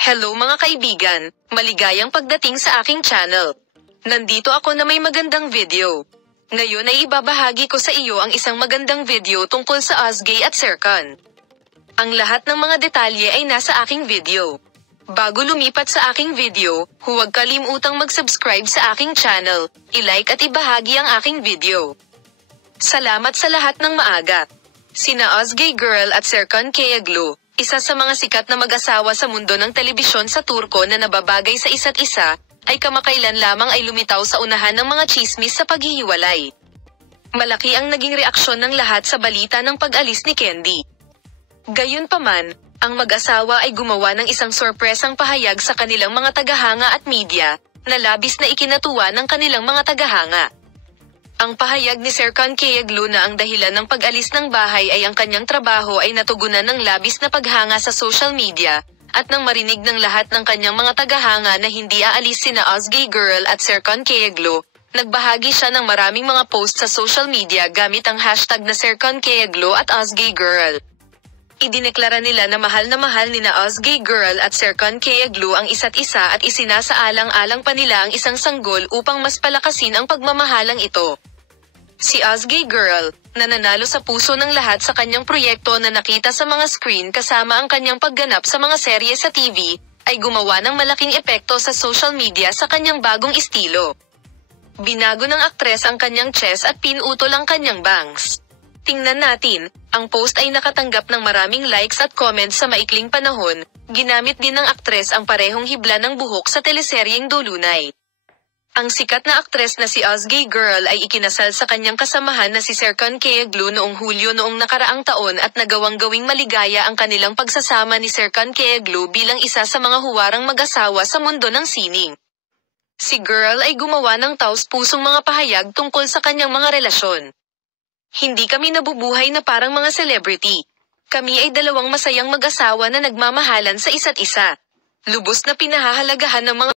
Hello mga kaibigan, maligayang pagdating sa aking channel. Nandito ako na may magandang video. Ngayon ay ibabahagi ko sa iyo ang isang magandang video tungkol sa Ozgay at Serkan. Ang lahat ng mga detalye ay nasa aking video. Bago lumipat sa aking video, huwag kalimutang mag-subscribe sa aking channel, i-like at ibahagi ang aking video. Salamat sa lahat ng maaga. Sina Ozgay Girl at Serkan Kayaglu, isa sa mga sikat na mag-asawa sa mundo ng telebisyon sa Turko na nababagay sa isa't isa, ay kamakailan lamang ay lumitaw sa unahan ng mga tsismis sa paghihiwalay. Malaki ang naging reaksyon ng lahat sa balita ng pag-alis ni Candy. Gayunpaman, ang mag-asawa ay gumawa ng isang sorpresang pahayag sa kanilang mga tagahanga at media, na labis na ikinatuwa ng kanilang mga tagahanga. Ang pahayag ni Serkan Kayaglu na ang dahilan ng pag-alis ng bahay ay ang kanyang trabaho ay natugunan ng labis na paghanga sa social media, at nang marinig ng lahat ng kanyang mga tagahanga na hindi aalis sina Ozgay Girl at Serkan Kayaglu, nagbahagi siya ng maraming mga post sa social media gamit ang hashtag na Serkan Kayaglu at Ozgay Girl. Idineklara nila na mahal nina Ozgay Girl at Serkan Kayaglu ang isa't isa at isinasaalang-alang pa nila ang isang sanggol upang mas palakasin ang pagmamahalang ito. Si Ozgay Girl, na nanalo sa puso ng lahat sa kanyang proyekto na nakita sa mga screen kasama ang kanyang pagganap sa mga serye sa TV, ay gumawa ng malaking epekto sa social media sa kanyang bagong estilo. Binago ng aktres ang kanyang chest at pinutol ang kanyang bangs. Tingnan natin, ang post ay nakatanggap ng maraming likes at comments sa maikling panahon. Ginamit din ng aktres ang parehong hibla ng buhok sa teleseryeng Dolunay. Ang sikat na aktres na si Ozgay Girl ay ikinasal sa kanyang kasamahan na si Serkan Kayaglu noong Hulyo noong nakaraang taon at nagawang-gawing maligaya ang kanilang pagsasama ni Serkan Kayaglu bilang isa sa mga huwarang mag-asawa sa mundo ng sining. Si Girl ay gumawa ng taos-pusong mga pahayag tungkol sa kanyang mga relasyon. Hindi kami nabubuhay na parang mga celebrity. Kami ay dalawang masayang mag-asawa na nagmamahalan sa isa't isa. Lubos na pinahahalagahan ng mga